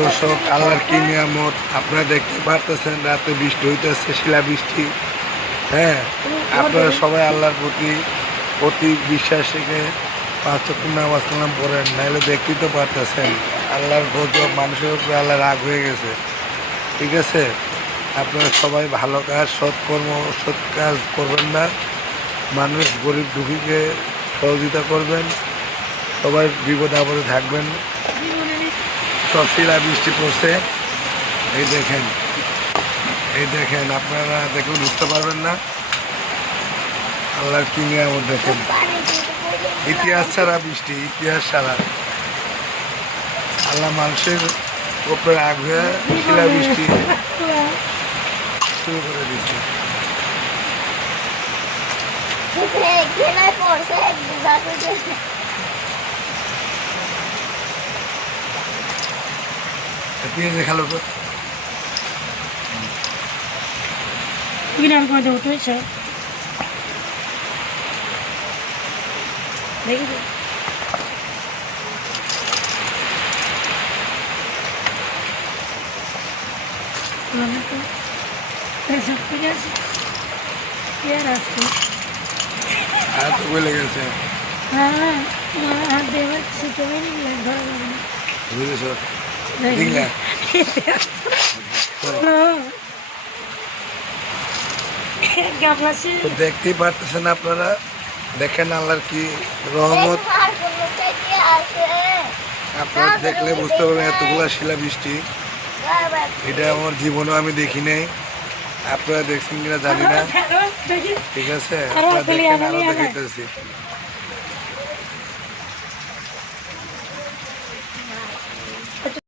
দর্শক, আল্লাহর কি নিয়ামত আপনারা দেখতে পারতেছেন। রাতে বৃষ্টি হইতেছে, শিলা বৃষ্টি। হ্যাঁ, আপনারা সবাই আল্লাহর প্রতি বিশ্বাস রেখে 5 ওয়াক্ত নামাজ কালাম পড়েন, নাহলে দেখতেই তো পারতেছেন আল্লাহর গজব, মানুষের উপরে আল্লাহ রাগ হয়ে গেছে। ঠিক আছে, আপনারা সবাই ভালো কাজ, সৎ কাজ করবেন না। মানুষ গরিব দুঃখীকে সহযোগিতা করবেন, সবাই বিপদ আপদে থাকবেন। সব শিলা বৃষ্টি পড়ছে, এই দেখেন আপনারা দেখুন, বুঝতে পারবেন না আল্লাহর কি নিয়ামত। দেখেন, ইতিহাস ছাড়া বৃষ্টি, ইতিহাস ছাড়া আল্লাহ মানুষের উপরে রাগ হয়ে শিলা বৃষ্টি শুরু করে দিচ্ছে। পেঁয়াজে খালো তো বিরাম করে দেবো তুই স্যার দেখি সব ঠিক আছে পেয়ার আসছে আর তো বলে গেছে। হ্যাঁ হাত দেবার শিখে পাইনি ধরা যাবে না বুঝেছ, দেখলা তো দেখতেই পারতেছেন আপনারা। দেখেন আল্লাহর কি রহমত, আপনারা দেখলে বুঝতে পারবেন। এতগুলা শিলা বৃষ্টি, এটা আমার জীবনেও আমি দেখি নাই। আপনারা দেখছেন কিনা জানি না। ঠিক আছে, আপনারা দেখেন, আরো দেখাইতেছি।